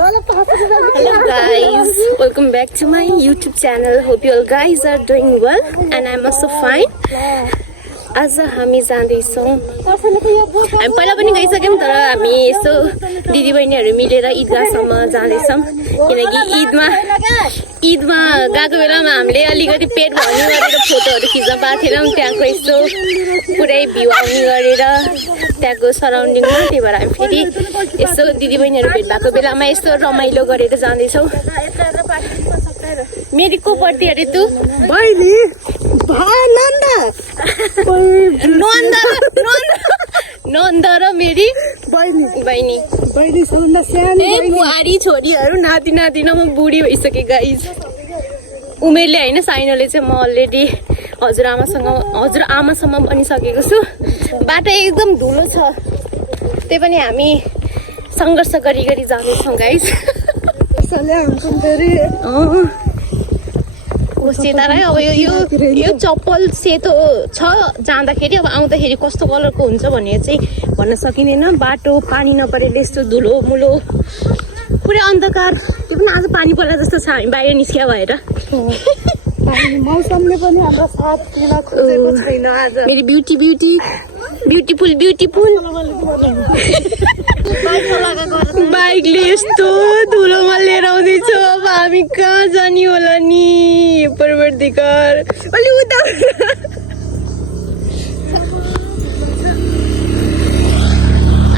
Hello guys, welcome back to my YouTube channel. Hope you all guys are doing well and I'm also fine. आज हामी जाँदैछौँ, हामी पहिला पनि गइसक्यौँ तर हामी यसो दिदीबहिनीहरू मिलेर ईदगाहसम्म जाँदैछौँ किनकि ईदमा गएको बेलामा हामीले अलिकति पेट भर्ने गरेर फोटोहरू खिच्न पाएको थिएनौँ त्यहाँको यस्तो पुरै भ्यू आउने गरेर त्यहाँको सराउन्डिङमा। त्यही भएर हामी फेरि यसो दिदीबहिनीहरू भेट भएको बेलामा यस्तो रमाइलो गरेर जाँदैछौँ। मेरी को पढ्थी अरे तँ? बहिनी नन्दा र मेरी बहिनी बुहारी छोरीहरू नाति नातिना म बुढी भइसकेँ गाइज। उमेरले होइन, साइनोले चाहिँ म अलरेडी हजुरआमासम्म बनिसकेको छु। बाटो एकदम धुलो छ, त्यही पनि हामी सङ्घर्ष गरी गरी जाँदैछौँ गाइज। सेता र अब यो चप्पल सेतो छ जाँदाखेरि, अब आउँदाखेरि कस्तो कलरको हुन्छ भन्ने चाहिँ भन्न सकिँदैन। बाटो पानी नपरेले यस्तो धुलो मुलो पुरै अन्धकार, त्यो पनि आज पानी पर्ला जस्तो छ हामी बाहिर निस्किया भएर। मौसमले पनि हाम्रो साथ दिन खोजेको छैन आज। मेरी ब्युटिफुल बाइकले यस्तो धुलोमा लिएर आउँदैछ। अब हामी कहाँ जाने होला नि परवर्तीकार। अलि उता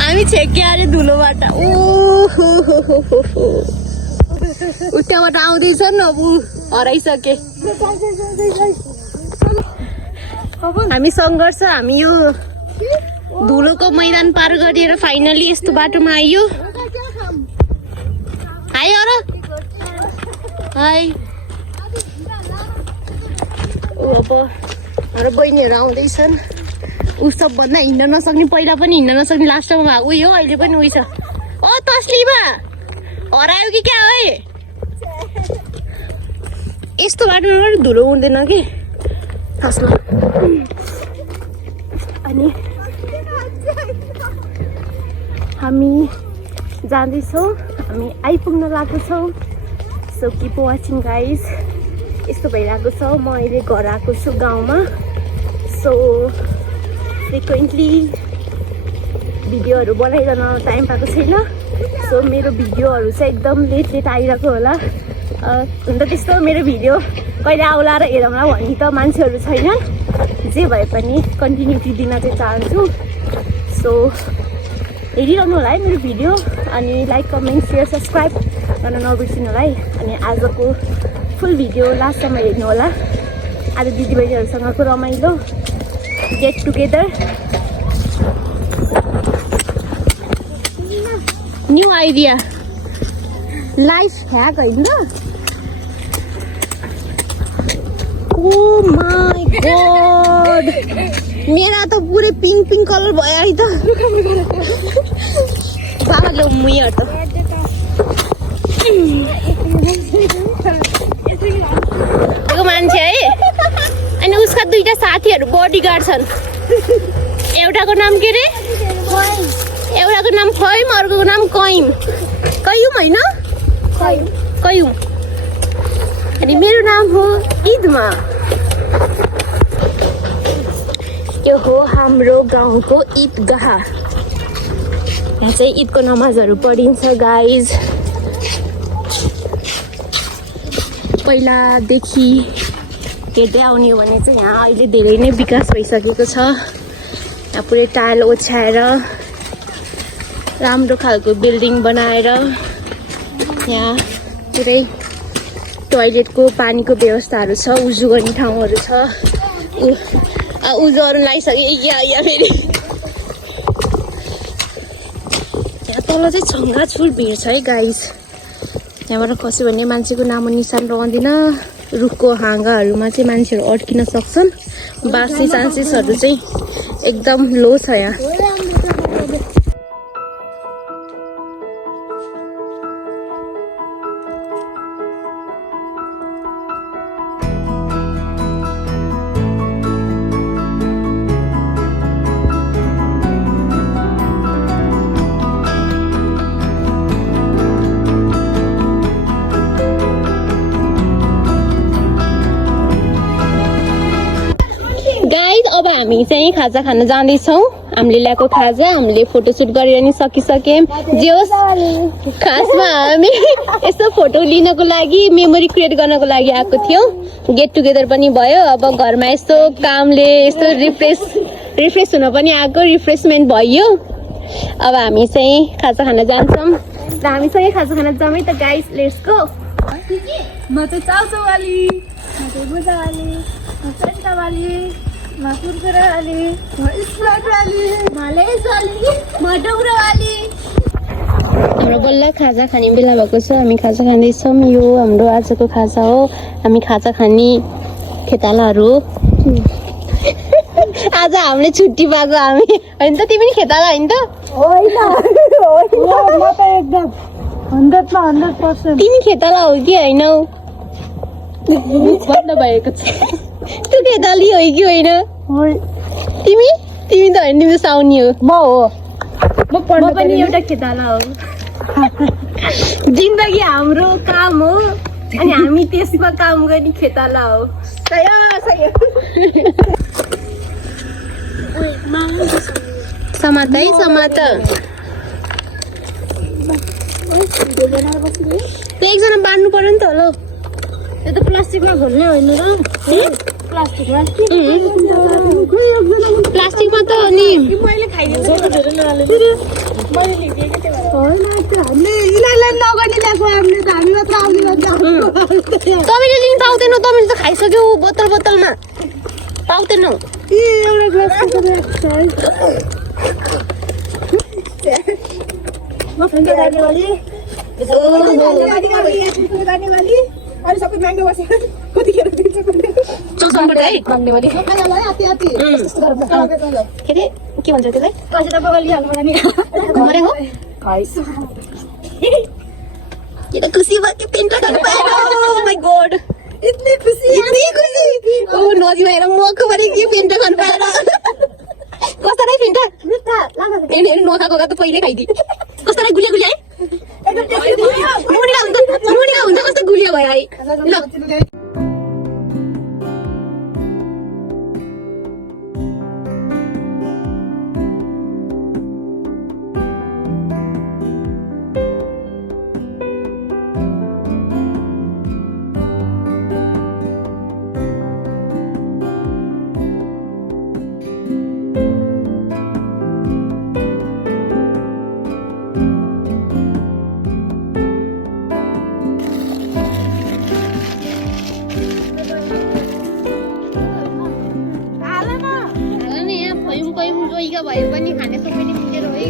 हामी छेक्या अरे धुलोबाट। उताबाट आउँदैछन्, अब हराइसके। हामी सङ्घर्ष, हामी यो धुलोको मैदान पार गरेर फाइनली यस्तो बाटोमा आइयो। हाय अर हाय। अब हाम्रो बहिनीहरू आउँदैछन्। ऊ सबभन्दा हिँड्न नसक्ने, पहिला पनि हिँड्न नसक्ने, लास्टमा भएको उयो हो, अहिले पनि उयो छ। ओ तस्लिमा हरायो कि क्या है? यस्तो बाटोमा धुलो उड्दैन कि खासमा। अनि हामी जाँदैछौँ, हामी आइपुग्न लागेको छौँ। So keep watching guys. यस्तो भइरहेको छ, म अहिले घर आएको छु गाउँमा। सो फ्रिक्वेन्टली भिडियोहरू बनाइरहन टाइम पाएको छैन। सो मेरो भिडियोहरू चाहिँ एकदम लेट आइरहेको होला। हुन त त्यस्तो मेरो भिडियो कहिले आउला र हेरौँला भन्ने त मान्छेहरू छैन। जे भए पनि कन्टिन्युटी दिन चाहिँ चाहन्छु। सो हेरिरहनु होला है मेरो भिडियो, अनि लाइक कमेन्ट सेयर सब्सक्राइब गर्न नबिर्सिनु होला है। अनि आजको फुल भिडियो लास्टसम्म हेर्नु होला। आज दिदीबहिनीहरूसँगको रमाइलो get together. New idea life hack होइन। ओ माई गॉड, मेरा त पुरै पिङ्क कलर भयो है त। बाबाले मुयो त मान्छे है। अनि उसका दुईटा साथीहरू बडीगार्ड छन्। एउटाको नाम के रे? एउटाको नाम फैम, अर्कोको नाम कयम। कयुम होइन, कयुम। अनि मेरो नाम हो ईदमा। यो हो हाम्रो गाउँको ईदगाह। यहाँ चाहिँ ईदको नमाजहरू पढिन्छ गाइज। पहिलादेखि हेर्दै आउने हो भने चाहिँ यहाँ अहिले धेरै नै विकास भइसकेको छ। यहाँ पुरै टाइल ओछ्याएर राम्रो खालको बिल्डिङ बनाएर यहाँ पुरै टोयलेटको पानीको व्यवस्थाहरू छ, उजु गर्ने ठाउँहरू छ। उजुहरू लगाइसके या फेरि यहाँ तल चाहिँ छङ्गाछुर भिड छ है गाइस। यहाँबाट खस्यो भने मान्छेको नामो निशान रहँदैन। रुखको हाँगाहरूमा चाहिँ मान्छेहरू अड्किन सक्छन्। बाँच्ने चान्सेसहरू चाहिँ एकदम लो छ यहाँ। हामी चाहिँ खाजा खान जाँदैछौँ। हामीले ल्याएको खाजा हामीले फोटोसुट गरेर नि सकिसक्यौँ। जे होस् खासमा हामी यसो फोटो लिनको लागि मेमोरी क्रिएट गर्नको लागि आएको थियौँ। गेट टुगेदर पनि भयो। अब घरमा यस्तो कामले यस्तो रिफ्रेस हुन पनि आएको, रिफ्रेसमेन्ट भयो। अब हामी चाहिँ खाजा खान जान्छौँ र हामीसँगै खाजा खान जाउँ है त गाइस, लेट्स गो। म त चाउचाउवाली, म त बुजावाली, म पेन्टावाली, म कुरकुरेवाली, म स्प्राइटवाली, म लेसवाली, म डौरावाली। हाम्रो बल्ल खाजा खाने बेला भएको छ। हामी खाजा खाँदैछौँ। यो हाम्रो आजको खाजा हो। हामी खाजा खाने खेतालाहरू हो। आज हामीले छुट्टी पाएको हामी होइन त? तिमी नि खेताला होइन त? होइन म त एकदम 100% तिमी खेताला हो कि होइन? बन्द भएको छ। तँ खेताली हो कि होइन? तिमी तिमी त होइन, तिमी त साउनी हो। म हो, म पनि एउटा खेताला हो। जिन्दगी हाम्रो काम हो अनि हामी त्यसमा काम गर्ने खेताला हो। समात है समात। एकजना बाँड्नु पर्यो नि त होला। यो त प्लास्टिकमा घोल्ने होइन र? प्लास्टिकमा प्लास्टिकमा त नि मैले खाइदिएको मैले लिदिएँ कि त्यो होइन, हामीले यिनीहरूलाई नगर्ने ल्याएको, हामीले त हामी मात्र आउने भन्छ। तपाईँले लिनु पाउँदैन, तपाईँले त खाइसक्यो बोतलमा पाउँदैन। एउटा ग्लास म फेन्टा गाडीवाली, गाडीवाली अरू सबै महँगो बसेर कतिखेर दिन्छ चौसम्पर्छ है माग्नेवाली खानालाई आती आती के अरे के भन्छ त्यसलाई? पैसा त बगालिहाल्नु नि मरेको खाइस ये तो खुशी बात के पेंटा कर पाया। ओह माय गॉड, इतनी खुशी ओ नदी में मौका पड़े ये पेंटा कर पाया। कस्तो रे पेंटा मिठा लागा ए नोखा कोका त पहिले खाइदि। कस्तो रे गुलिया गुलिया है एकदम टेस्टी मुनिगा हुन्छ कस्तो गुलिया भयो है। ल भए पनि खाने सबैले मिलेर है।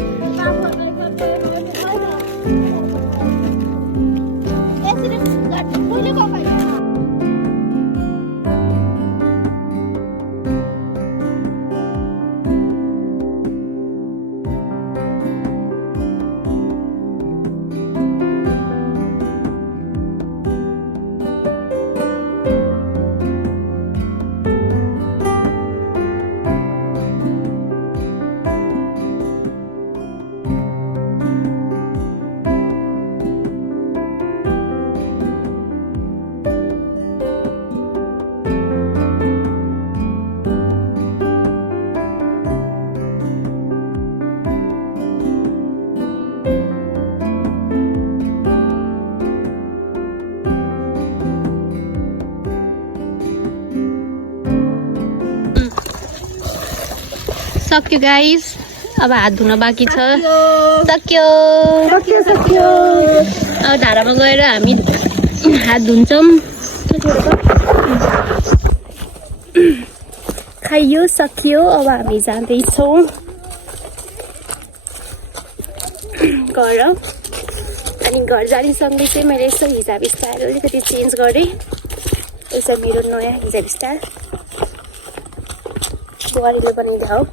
सक्यो गाइस, अब हात धुन बाँकी छ। सक्यो अब धारामा गएर हामी हात धुन्छौँ। खाइयो सकियो, अब हामी जाँदैछौँ घर। अनि घर जानेसँगै चाहिँ मैले यसो हिजाब स्टाइल अलिकति चेन्ज गरेँ। यसो मेरो नयाँ हिजाब स्टाइल बुहारीले बनाइदियो हो।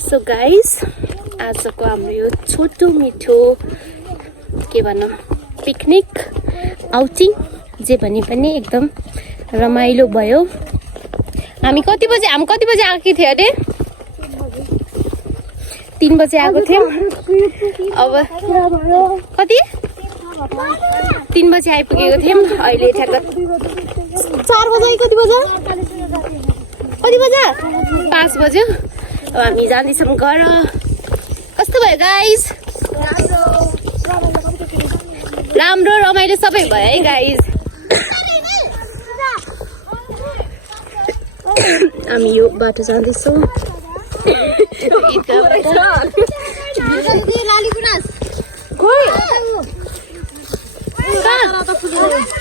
सो गाइस, आजको हाम्रो यो छोटो मिठो के भनौँ पिकनिक आउटिङ जे भने पनि एकदम रमाइलो भयो। हामी कति बजे आएकै थियो अरे? 3 बजे आएको थियौँ। अब कति 3 बजे आइपुगेको थियौँ। अहिले ठ्याक्क 4 बजे। कति बजे? कति बज्यो 5 बज्यो अब हामी जाँदैछौँ घर कस्तो भयो गाइज राम्रो रमाइलो सबै भयो है गाइज हामी यो बाटो जाँदैछौँ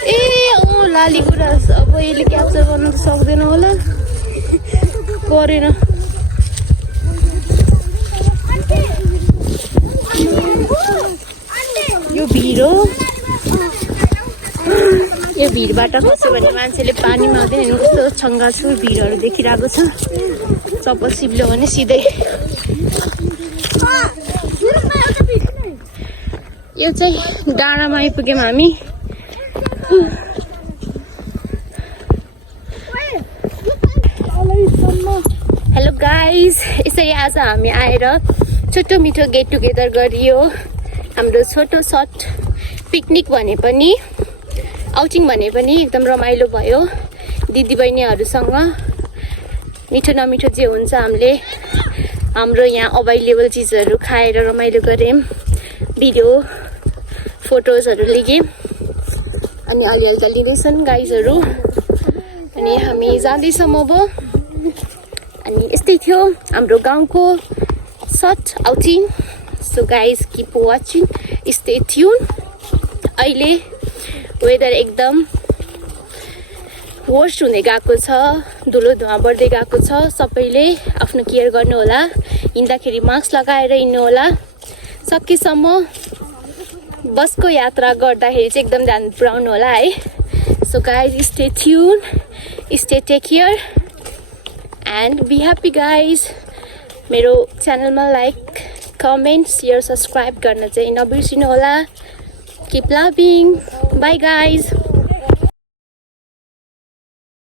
ए अँ लाली गुराँस अब यसले क्याप्चर गर्न त सक्दैन होला गरेन यो भिड हो यो भिडबाट खस्यो भने मान्छेले पानी माग्दैन होइन कस्तो छङ्गाछुर भिडहरू देखिरहेको छ चप्पल सिप्ल्यो भने सिधै यो चाहिँ डाँडामा आइपुग्यौँ हामी हेलो गाइज यसरी आज हामी आएर छोटो मिठो गेट टुगेदर गरियो हाम्रो छोटो सर्ट पिकनिक भने पनि आउटिङ भने पनि एकदम रमाइलो भयो दिदीबहिनीहरूसँग मिठो नमिठो जे हुन्छ हामीले हाम्रो यहाँ अभाइलेबल चिजहरू खाएर रमाइलो गऱ्यौँ भिडियो फोटोजहरू लियौँ अनि अलिअलि लिँदैछन् गाइजहरू अनि हामी जाँदैछौँ अब अनि यस्तै थियो हाम्रो गाउँको short outing so guys keep watching stay tune अहिले वेदर एकदम वर्स्ट हुँदै गएको छ धुलो धुवा बढ्दै गएको छ सबैले आफ्नो केयर गर्नु होला हिँड्दाखेरि मास्क लगाएर हिँड्नु होला सकेसम्म बसको यात्रा गर्दाखेरि चाहिँ एकदम ध्यान पुर्याउनु होला है so guys stay tune stay take care and be happy guys मेरो च्यानलमा लाइक कमेन्ट सेयर सब्सक्राइब गर्न चाहिँ नबिर्सिनु होला किप लभिङ बाई गाइज